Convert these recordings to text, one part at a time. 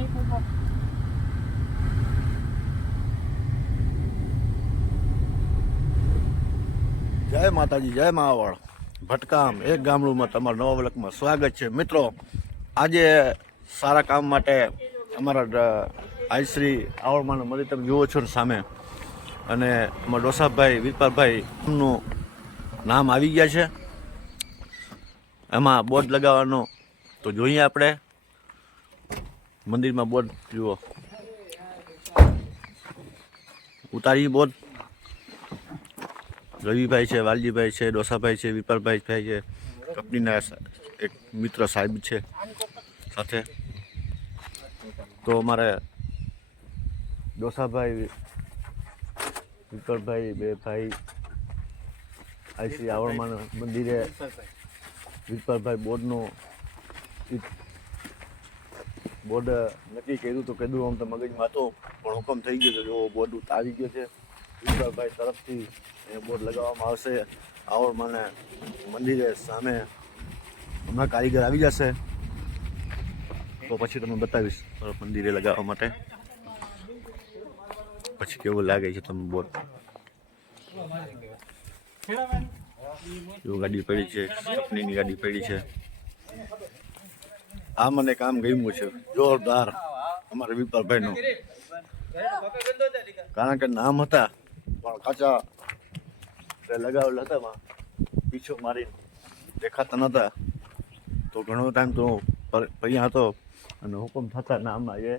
પાણીપુરો જય માતાજી, જય માવળ. ભટકામ, એક ગામડુંમાં તમારા નવા વલકમાં સ્વાગત છે. મિત્રો, આજે સારા કામ માટે અમારા આઈશ્રી આવડમાના મળી તમે જુઓ છો ને સામે. અને અમારા ડોસાભાઈ, વિરપાલભાઈ, એમનું નામ આવી ગયા છે. એમાં બોર્ડ લગાવવાનો. તો જોઈએ આપણે. મંદિરમાં બોર્ડ જુઓ. ઉતારી બોર્ડ રવિભાઈ છે, વાલજીભાઈ છે, ડોસાભાઈ છે, વિપલભાઈ ભાઈ છે. કંપનીના એક મિત્ર સાહેબ છે સાથે. તો અમારે ડોસાભાઈ, વિપલભાઈ બે ભાઈ આઈસી આવડમાન મંદિરે વિપલભાઈ બોર્ડનું બોર્ડ નક્કી કર્યું તો કીધું આમ તો મગજમાં હતો પણ હુકમ થઈ ગયો જો બોર્ડ ઉતારી ગયો છે. વિરપાલભાઈ તરફથી એ બોર્ડ લગાવવામાં આવશે. આવડ મને મંદિરે સામે હમણાં કારીગર આવી જશે. તો પછી તમને બતાવીશ મંદિરે લગાવવા માટે. પછી કેવું લાગે છે તમે બોર્ડ? જો ગાડી પડી છે કંપનીની ગાડી પડી છે. આ મને કામ ગમ્યું છે. જોરદાર. અમારા વિપલભાઈનું. કારણ કે નામ હતા, પણ કાચા લગાવેલા હતા પીછો મારી દેખાતા નહોતા તો ઘણો ટાઈમ તો અહીંયા હતો. અને હુકમ થતા નામમાં એ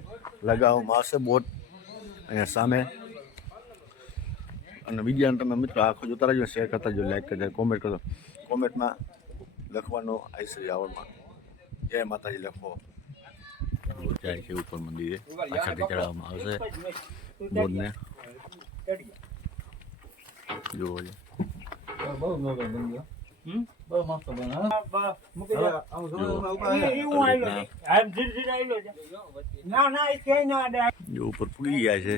લગાવવામાં આવશે બોટ અહીંયા સામે. અને બીજા તમે મિત્રો આખો જોતા રહેજો શેર કરતા જો લાઈક કરતા કોમેન્ટ કરજો કોમેન્ટમાં લખવાનો આઈશ્રી આવડમાં. જય માતાજી લખો. જાય છે ઉપર મંદિરે પાછળથી ચડાવવામાં આવશે. બોર્ડને. જુઓ છે. જો ઉપર પૂગી ગયા છે.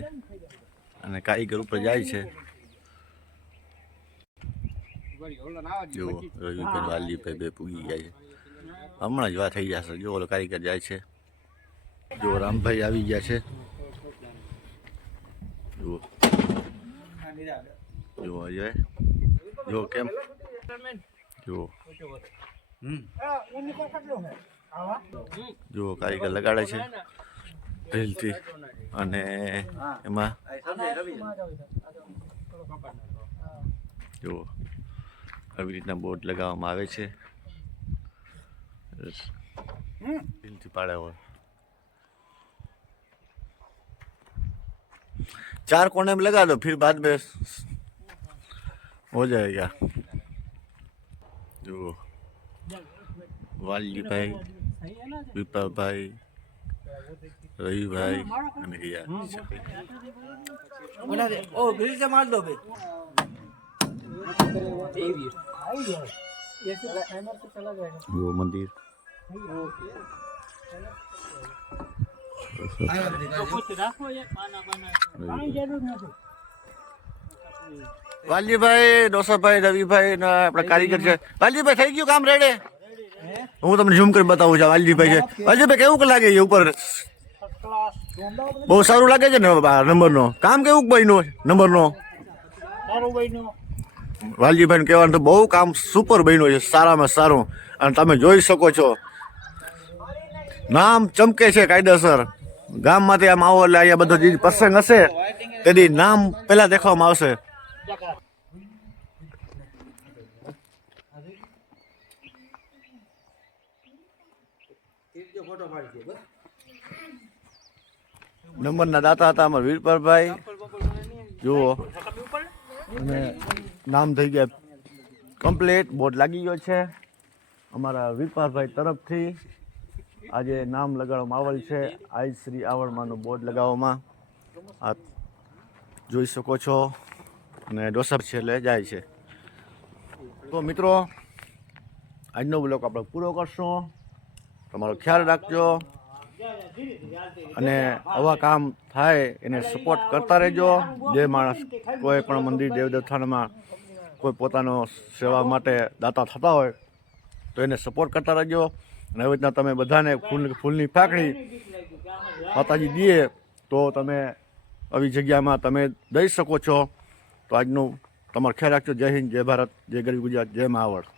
અને કારીગર ઉપર જાય છે. જો રવિભાઈ વાલીભાઈ બે પૂગી ગયા છે. હમણાં જ વાત થઈ જશે. જો ઓલો કારીગર જાય છે. જો રામભાઈ આવી ગયા છે. જુઓ. જુઓ અજય જુઓ કેમ? જુઓ. જુઓ કારીગર લગાડે છે. ઢીલથી અને એમાં જુઓ. આવી રીતના બોર્ડ લગાવવામાં આવે છે. ઢીલથી પાડે હોય चार कोने में लगा दो फिर बाद में हो जाएगा जो वाली भाई विपा भाई रवि भाई અને રિયા ओ ग्रिल से मार दो बे જો મંદિર વાલજીભાઈ કારીગર છે. વાલજીભાઈ થઈ ગયું કામ રેડે? હું તમને ઝૂમ કરી બતાવું છું વાલજીભાઈ છે. વાલજીભાઈ કેવું લાગે છે ઉપર? બહુ સારું લાગે છે ને નંબરનો? કામ કેવું બન્યું નંબરનો? વાલજીભાઈ કહેવાનું તો બહુ કામ સુપર બન્યું છે, સારામાં સારું. અને તમે જોઈ શકો છો નામ ચમકે છે કાયદેસર. ગામમાંથી આમ આવો એટલે અહીંયા બધો જે પ્રસંગ હશે તેથી નામ પહેલા દેખાવામાં આવશે. નંબરના દાતા હતા અમારા વીરપરભાઈ. જુઓ. અને નામ થઈ ગયા કમ્પ્લીટ બોર્ડ લાગી ગયો છે અમારા વીરપારભાઈ તરફથી. આજે નામ લગાડવામાં આવેલ છે. આઈ શ્રી આવડમાનું બોર્ડ લગાવવામાં. આ જોઈ શકો છો. અને ડોસર એટલે જાય છે. તો મિત્રો, આજનો બ્લોક આપણે પૂરો કરશું. તમારો ખ્યાલ રાખજો. અને આવા કામ થાય એને સપોર્ટ કરતા રહેજો. જે માણસ કોઈ પણ મંદિર દેવદેવથાનમાં કોઈ પોતાનો સેવા માટે દાતા થતા હોય, તો એને સપોર્ટ કરતા રહેજો. અને આવી રીતના તમે બધાને ફૂલ ફૂલની ફાકડી માતાજી દે તો તમે આવી જગ્યામાં તમે દઈ શકો છો. તો આજનું તમારો ખ્યાલ રાખજો. જય હિન્દ, જય ભારત, જય ગરીબ ગુજરાત, જય મહાવડ